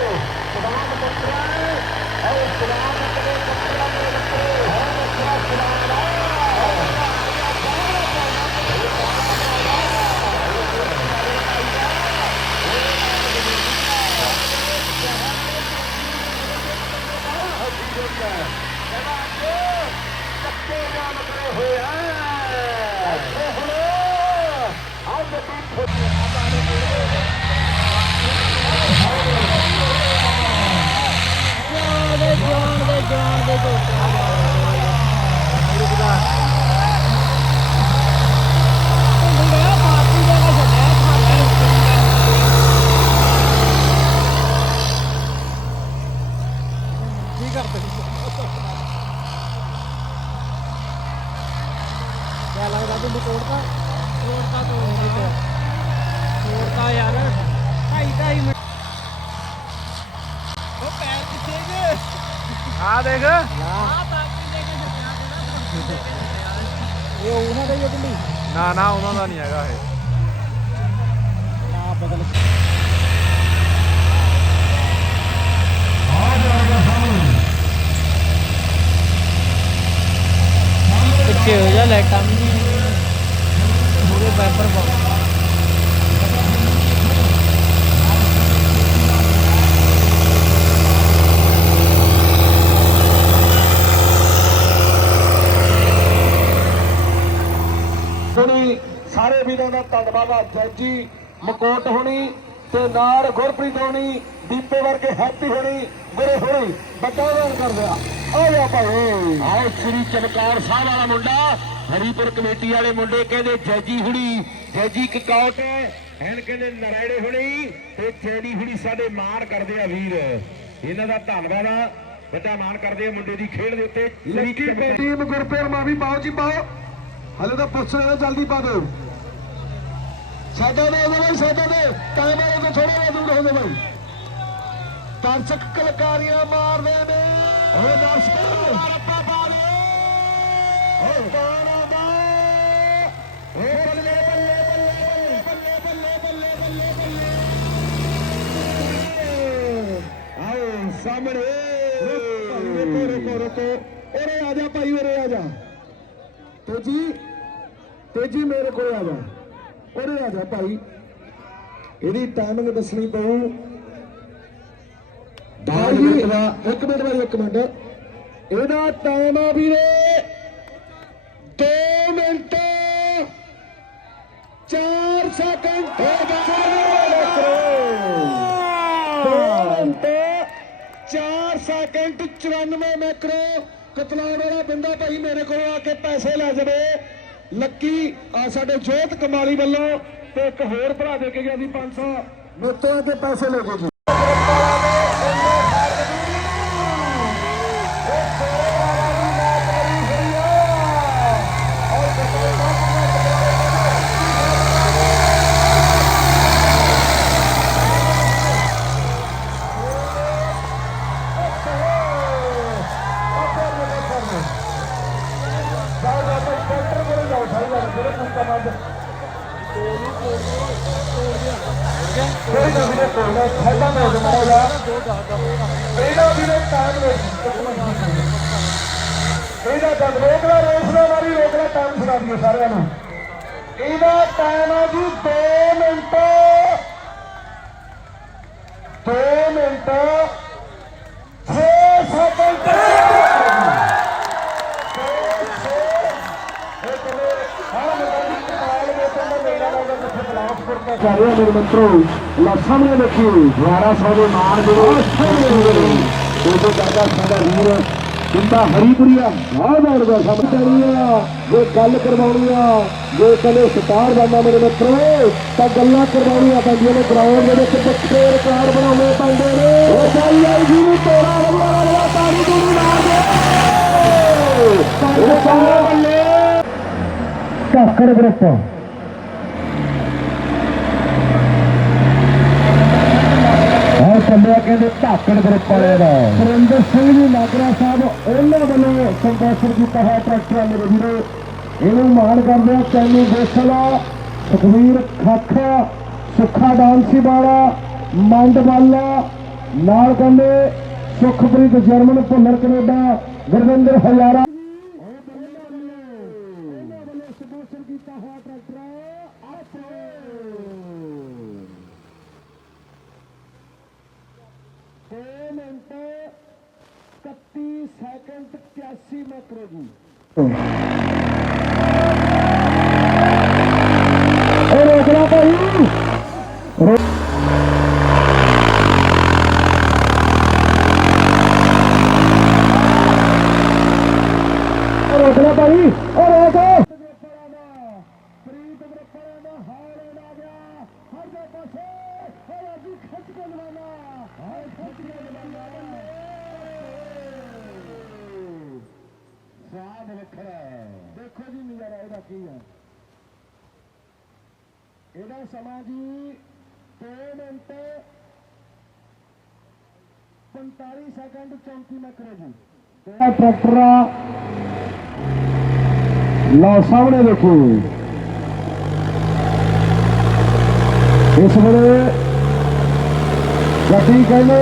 ਸਵਾਲ ਬੱਕਰਾ ਹੈ ਔਰ ਸਵਾਲ ਬੱਕਰੇ ਬੱਕਰਾ ਮੇਰੇ ਬੱਕਰੇ ਹਾਂ ਬੱਕਰਾ ਸਵਾਲ ਦੇ ਜਵਾਨ ਦੇ ਜਵਾਨ ਦੇ ਰੁਕਦਾ ਹੁੰਦੀ ਪਾਰਟੀ ਦੇ ਕੇ ਛੱਡਿਆ ਖਾਲੀ ਕੀ ਕਰਦੇ ਕਿਆ ਲੱਗਦਾ ਤੈਨੂੰ ਤੋੜਤਾ ਤੋੜਤਾ ਤੋੜਤਾ ਤੋੜਤਾ ਯਾਰ ਢਾਈ ਢਾਈ ਮਿੰਟ ਉਹ ਪੈਰ ਕਿੱਥੇ ਗਏ ਆ ਦੇਖ ਆ ਬਾਕੀ ਲੈ ਕੇ ਛੱਡਿਆ ਇਹ ਉਹਨਾਂ ਦਾ ਹੀ ਹੈ ਦਿੱਲੀ ਨਾ ਨਾ ਉਹਨਾਂ ਦਾ ਨਹੀਂ ਹੈਗਾ ਇਹ। ਨਾ ਬਦਲ ਪਿੱਛੇ ਹੋ ਜਾ ਲਾਈਟਾਂ। ਵੀ ਨਹੀਂ ਪੂਰੇ ਵਾਈਪਰ ਪਾਓ ਹੁਣੀ ਸਾਰੇ ਵੀਰਾਂ ਦਾ ਧੰਨਵਾਦ ਆ। ਜੱਜੀ ਮਕੋਟ ਹੋਣੀ ਤੇ ਨਾਲ ਗੁਰਪ੍ਰੀਤ ਹੋਣੀ ਦੀਪੇ ਵਰਗੇ ਹੈਪੀ ਹੋਣੀ ਗੁਰੇ ਹੋਣੀ ਵੱਡਾ ਰੋਲ ਕਰਦੇ ਆ। ਆ ਜਾ ਭਾਈ ਆਓ ਸ੍ਰੀ ਚਮਕੌਰ ਸਾਹਿਬ ਵਾਲਾ ਮੁੰਡਾ ਹਰੀਪੁਰ ਕਮੇਟੀ ਵਾਲੇ ਮੁੰਡੇ ਕਹਿੰਦੇ ਜੱਜੀ ਹੁਣੀ ਜੱਜੀ ਕਕੌਟ ਐਨ ਕਹਿੰਦੇ ਨਰਾਇਣੇ ਹੁਣੀ ਤੇ ਚੈਨੀ ਹੁਣੀ ਸਾਡੇ ਮਾਣ ਕਰਦੇ ਆ ਵੀਰ। ਇਹਨਾਂ ਦਾ ਧੰਨਵਾਦ ਆ। ਵੱਡਾ ਮਾਣ ਕਰਦੇ ਆ ਮੁੰਡੇ ਦੀ ਖੇਡ ਦੇ ਉੱਤੇ। ਲੱਕੀ ਟੀਮ ਗੁਰਪ੍ਰੀਤ ਮਾ ਵੀ ਪਾਓ ਜੀ ਪਾਓ ਹਲੇ ਤਾਂ ਪੁੱਛ ਰਹੇ ਜਲਦੀ ਪਾ ਦਿਓ। ਸਾਡਾ ਦੇ ਹੋ ਬਾਈ, ਸਾਡਾ ਦੇ ਟਾਈਮ ਵਾਲੇ ਤੋਂ ਥੋੜਾ ਜਿਹਾ ਦੂਰ ਹੋ ਜਾ ਬਾਈ ਦਰਸ਼ਕ ਕਲਕਾਰੀਆਂ ਮਾਰਦੇ ਨੇ। ਓਏ ਦਰਸ਼ਕ! ਰੱਪਾ ਪਾ ਦੇ। ਓਏ ਕੌਣ ਆਉਂਦਾ ਓ ਬੱਲੇ ਬੱਲੇ ਬੱਲੇ ਬੱਲੇ ਬੱਲੇ ਬੱਲੇ ਬੱਲੇ ਬੱਲੇ। ਆਓ ਸਾਹਮਣੇ। ਰੁਕੋ ਰੁਕੋ ਰੁਕੋ ਓਰੇ ਆ ਜਾ ਭਾਈ ਓਰੇ ਆ ਜਾ। ਤੇਜੀ ਤੇਜੀ ਮੇਰੇ ਕੋਲ ਆ ਜਾ। ਉਰੇ ਆ ਜਾ ਭਾਈ। ਇਹਦੀ ਟਾਈਮਿੰਗ ਦੱਸਣੀ ਪਊ। 10 ਬਾਈ ਜੀ। ਇੱਕ ਮਿੰਟ ਬਾਈ ਇੱਕ ਮਿੰਟ। ਇਹਦਾ ਟਾਈਮ ਆ ਵੀਰੇ। 2 ਮਿੰਟ। 4 ਸੈਕਿੰਡ ਹੋ? ਗਏ ਦੋ ਮਿੰਟ। 4 ਸੈਕਿੰਡ 94 ਮੈਕਰੋ ਕਤਲਾਨ ਵਾਲਾ ਬੰਦਾ ਭਾਈ ਮੇਰੇ ਕੋਲ ਆ ਕੇ ਪੈਸੇ ਲੈ ਜਾਵੇ। ਲੱਕੀ ਆ ਸਾਡੇ ਜੋਤ ਕਮਾਲੀ ਵੱਲੋਂ ਤੇ ਇੱਕ ਹੋਰ ਭਰਾ ਦੇ ਕੇ ਗਿਆ ਸੀ 500 ਮੇਰੇ ਤੋਂ ਆ ਪੈਸੇ ਲੈ ਗਏ ਦਿਓ ਸਾਰਿਆਂ ਨੂੰ। ਇਹਦਾ ਟਾਈਮ ਆ ਜੀ 2 ਮਿੰਟ। 2 ਮਿੰਟ। 6 ਸੈਕਿੰਡ ਰਿਹਾ ਮੇਰੇ ਮਿੱਤਰੋ। ਲਾ ਸਾਹਮਣੇ ਦੇਖਿਓ 1200 ਦੇ ਮਾਰ ਜਿਹੜੇ ਉਹਦੇ ਕਰਦਾ ਸਾਡਾ ਵੀਰ ਜਿੰਦਾ ਹਰੀਪੁਰੀਆ ਆਹ ਦੌੜਦਾ ਸਮਝਣੀ ਆ ਜੇ ਗੱਲ ਕਰਵਾਉਣੀ ਆ ਜੇ ਕਦੇ ਸਟਾਰ ਬਣਨਾ ਮੇਰੇ ਮਿੱਤਰੋ ਤਾਂ ਗੱਲਾਂ ਕਰਵਾਉਣੀਆਂ ਪੈਂਦੀਆਂ ਨੇ ਗਰਾਊਂਡ ਦੇ ਵਿੱਚ ਬੱਚੇ ਰਿਕਾਰਡ ਬਣਾਉਣੇ ਪੈਂਦੇ ਨੇ ਉਹ ਚੱਲ ਆਈ ਜੀ ਨੂੰ ਤੋੜਾ ਰਗੜਾ ਰਗੜਾ ਤਾੜੀ ਤੂੜੀ ਮਾਰ ਦੇ ਉਹ ਬੱਲੇ ਕਾਕੜ ਗਰੁੱਪ ਆਹ ਕਹਿੰਦੇ ਧਾਕੜ ਗਰੁੱਪ ਵਾਲਿਆਂ ਦਾ। ਸੁਰਿੰਦਰ ਸਿੰਘ ਜੀ, ਨਾਗਰਾ ਸਾਹਿਬ, ਉਹਨਾਂ ਵੱਲੋਂ ਸੰਪਰਕ ਕੀਤਾ ਹੋਇਆ ਟਰੈਕਟਰ ਮੇਰੇ ਵੀਰੋ। ਇਹਨੂੰ ਮਾਣ ਕਰਦੇ ਆ ਚੈਨੀ ਗੋਸਲਾ ਸੁਖਵੀਰ ਖਾਖਾ ਸੁੱਖਾ ਡਾਂਸੀ ਵਾਲਾ ਮੰਡ ਵਾਲਾ ਨਾਲ ਕਹਿੰਦੇ ਸੁਖਪ੍ਰੀਤ ਜਰਮਨ ਭੁੱਲਰ ਕੈਨੇਡਾ, ਗੁਰਵਿੰਦਰ ਹਜ਼ਾਰਾ। 嗯。45 ਸੈਕਿੰਡ 34 ਮੈਕਰੋ ਜੀ। ਟਰੈਕਟਰ ਲਓ ਸਾਹਮਣੇ ਦੇਖੋ। ਇਸ ਵੇਲੇ ਗੱਡੀ ਕਹਿੰਦੇ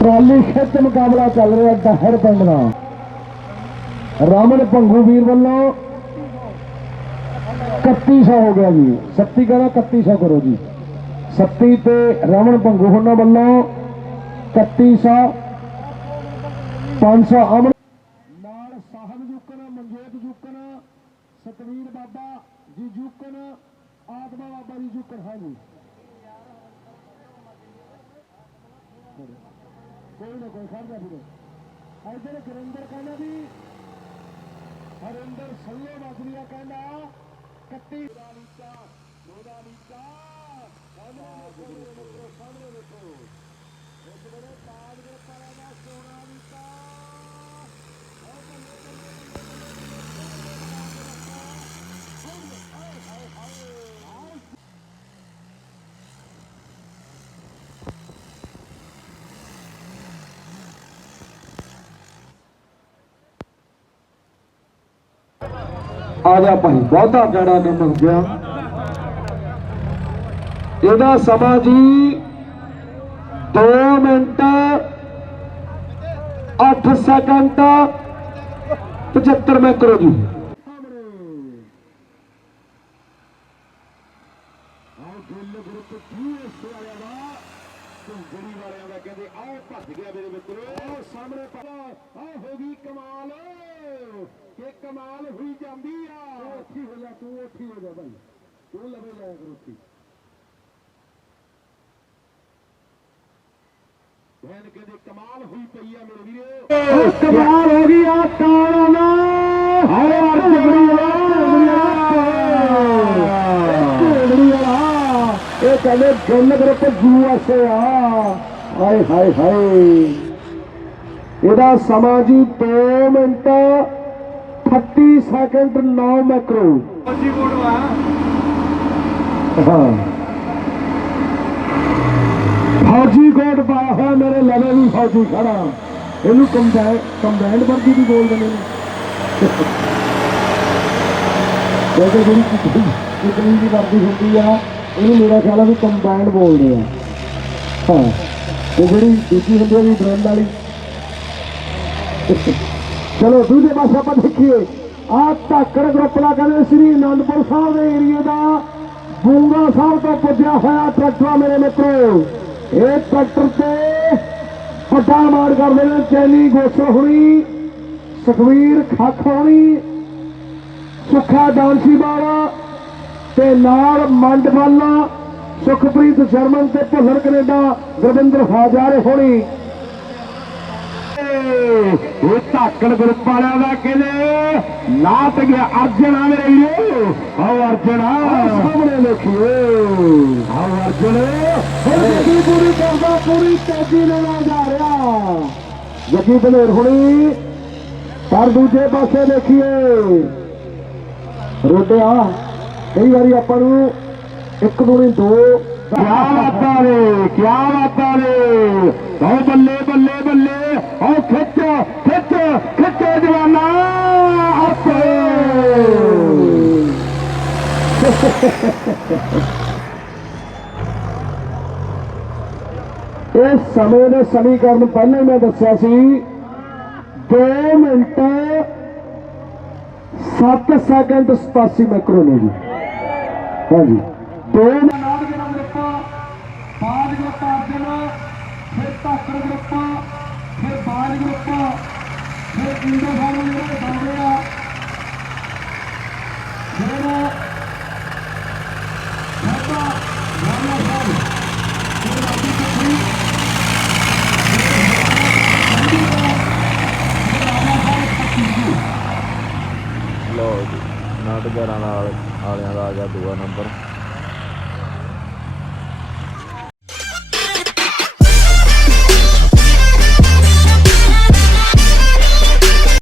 ਟਰਾਲੀ ਖਿੱਚ ਮੁਕਾਬਲਾ ਚੱਲ ਰਿਹਾ ਦਹਰ ਪਿੰਡ ਦਾ। ਰਾਮਨ ਪੰਗੂ ਵੀਰ ਵੱਲੋਂ 3100 ਹੋ ਗਿਆ ਜੀ। 37 ਕਹਿੰਦਾ 3100 ਕਰੋ ਜੀ। 37 ਤੇ ਰਾਮਨ ਭੰਗੂ ਉਹਨਾਂ ਵੱਲੋਂ 3100 500 ਅਮਨ। ਨਾਲ ਸਾਹਿਬ ਜੁਕਨ ਮਨਜੋਤ ਜੁਕਨ ਸਤਵੀਰ ਬਾਬਾ ਜੀ ਜੁਕਨ ਆਤਮਾ ਬਾਬਾ ਜੀ ਜੁਕਨ ਹਾਂ ਜੀ ਕੋਈ ਨਾ ਕੋਈ ਖੜ ਜਾ ਵੀਰੇ। ਇੱਧਰ ਗੁਰਿੰਦਰ ਕਹਿੰਦਾ ਵੀ, ਹਰਿੰਦਰ ਸੱਲੇ ਵਾਸਨੀਆ ਕਹਿੰਦਾ 31 ਦਾ ਨੀਚਾ ਉਹਦਾ ਨੀਚਾ ਸਾਹਮਣੇ ਦੇਖੋ ਮੇਰੇ ਮਿੱਤਰੋ ਸਾਹਮਣੇ ਦੇਖੋ ਇਸ ਵੇਲੇ ਤਾਜ ਗਰਪਾਲਾ ਦਾ ਸੋਨਾ ਨੀਚਾ ਆ ਜਾ ਭਾਈ ਬਹੁਤਾ ਕਿਹੜਾ ਕੰਮ ਗਿਆ ਇਹਦਾ ਸਮਾਂ ਜੀ 2 ਮਿੰਟ 8 ਸੈਕਿੰਡ 75 ਮੈਕਰੋ ਜੀ ਆਓ ਗਿੱਲ ਗਰੁੱਪ ਝੁੰਝੜੀ ਵਾਲਿਆਂ ਦਾ ਕਹਿੰਦੇ ਆਹ ਭੱਜ ਗਿਆ ਮੇਰੇ ਮਿੱਤਰੋ ਆਹ ਸਾਹਮਣੇ ਪਾ ਆਹ ਹੋ ਗਈ ਕਮਾਲ ਕਿ ਕਮਾਲ ਹੋਈ ਜਾਂਦੀ ਆ ਉੱਠੀ ਹੋ ਜਾ ਤੂੰ ਉੱਠੀ ਹੋ ਜਾ ਭਾਈ ਤੂੰ ਲਵੇ ਜਾਇਆ ਕਰ ਉੱਠੀ ਭੈਣ ਕਹਿੰਦੇ ਕਮਾਲ ਹੋਈ ਪਈ ਆ ਮੇਰੇ ਵੀਰੇ ਕਮਾਲ ਹੋ ਗਈ ਆ ਤਾਣਾ ਨਾ ਹਾਏ ਅਰਜੜੀ ਵਾਲਾ ਇਹ ਕਹਿੰਦੇ ਜਨ ਗਰੁੱਪ ਜੂ ਆਸੇ ਆ। ਹਾਏ ਹਾਏ ਹਾਏ। ਇਹਦਾ ਸਮਾਂ ਜੀ 2 ਮਿੰਟ 38 ਸੈਕਿੰਡ 9 ਮੈਕਰੋ। ਫੌਜੀ ਕੋਟ ਵਾ ਹਾਂ। ਫੌਜੀ ਕੋਟ ਪਾਇਆ ਹੋਇਆ ਮੇਰੇ ਲਵੇ ਵੀ ਫੌਜੀ ਖੜਾ। ਇਹਨੂੰ ਕੰਬਾਈਨ ਕੰਬਾਈਨ ਵਰਗੀ ਵੀ ਬੋਲਦੇ ਨੇ। ਕਿਉਂਕਿ ਜਿਹੜੀ ਕਿਤਨੀ ਦੀ ਵਰਦੀ ਹੁੰਦੀ ਆ ਇਹਨੂੰ ਮੇਰਾ ਖਿਆਲ ਆ ਵੀ ਕੰਬਾਈਨ ਬੋਲਦੇ ਆ। ਹਾਂ। ਤੇ ਜਿਹੜੀ ਦੂਜੀ ਹੁੰਦੀ ਆ ਵੀ ਬ੍ਰੈਂਡ ਵਾਲੀ। ਚਲੋ, ਦੂਜੇ ਪਾਸੇ ਆਪਾਂ ਦੇਖੀਏ। ਆ ਧਾਕੜ ਗਰੁੱਪ ਦਾ ਕਹਿੰਦੇ ਸ੍ਰੀ ਅਨੰਦਪੁਰ ਸਾਹਿਬ ਦੇ ਏਰੀਏ ਦਾ ਬੂੰਗਾ ਸਾਹਿਬ ਤੋਂ ਪੁੱਜਿਆ ਹੋਇਆ ਟਰੈਕਟਰ ਆ ਮੇਰੇ ਮਿੱਤਰੋ। ਇਹ ਟਰੈਕਟਰ ਤੇ ਵੱਡਾ ਮਾਰ ਕਰਦੇ ਨੇ, ਚੈਨੀ ਗੋਸੋ ਹੋਣੀ, ਸੁਖਵੀਰ ਖੱਖ ਹੋਣੀ ਸੁੱਖਾ ਡਾਂਸੀ ਬਾਲਾ ਤੇ ਨਾਲ ਮੰਡ ਵਾਲਾ ਸੁਖਪ੍ਰੀਤ ਸ਼ਰਮਨ ਤੇ ਭੁੱਲਰ ਕੈਨੇਡਾ, ਗੁਰਵਿੰਦਰ ਹਾਜਾਰੇ ਹੋਣੀ। ਧਾਕੜ ਗਰੁੱਪ ਵਾਲਿਆਂ ਦਾ ਕਹਿੰਦੇ ਲਾਤ ਗਿਆ ਅਰਜਨ ਆ ਮੇਰੇ ਵੀਰੋ। ਆਓ ਅਰਜਨ ਆ। ਸਾਹਮਣੇ ਦੇਖੀਏ ਆਓ ਅਰਜਨ। ਹੁਣ ਜੱਗੀ ਪੂਰੀ ਕਰਦਾ ਪੂਰੀ ਤੇਜ਼ੀ ਨਾਲ ਜਾ ਰਿਹਾ। ਜੱਗੀ ਬਲੇਰ ਹੁਣੀ ਪਰ ਦੂਜੇ ਪਾਸੇ ਦੇਖੀਏ ਰੋਟਿਆ ਕਈ ਵਾਰੀ ਆਪਾਂ ਨੂੰ ਇੱਕ ਦੋ ਨਹੀਂ ਦੋ। ਕਿਆ ਬਾਤਾਂ ਨੇ ਕਿਆ ਬਾਤਾਂ ਨੇ। ਓ ਬੱਲੇ ਬੱਲੇ। ਬੱਲੇ ਖਿੱਚ ਖਿੱਚ ਖਿੱਚ ਜਵਾਨਾ ਆਪੇ ਇਸ ਸਮੇਂ ਦੇ ਸਮੀਕਰਨ ਪਹਿਲਾਂ ਮੈਂ ਦੱਸਿਆ ਸੀ 2 ਮਿੰਟ 7 ਸੈਕਿੰਡ 87 ਮੈਕਰੋ ਨੇ ਜੀ ਹਾਂਜੀ। ਦੋ ਮਿੰਟ ਦੇ ਨਾਮ ਗਰੁੱਪਾ ਬਾਜ ਗਰੁੱਪਾ ਅਰਜਨ ਫਿਰ ਧਾਕੜ ਗਰੁੱਪਾ ਫਿਰ ਬਾਜ ਗਰੁੱਪਾ ਫਿਰ ਇੰਦੋ ਸਾਨੂੰ ਜਿਹੜੇ ਬਣਦੇ ਆ ਫਿਰ ਸਾਡਾ ਰਾਮਾ ਸਾਹਿਬ ਫਿਰ ਰਾਜੀ ਕੱਪੜੀ ਲਓ ਜੀ ਨਾਟਗਰਾਂ ਨਾਲ ਵਾਲਿਆਂ ਦਾ ਆ ਗਿਆ ਦੂਆ ਨੰਬਰ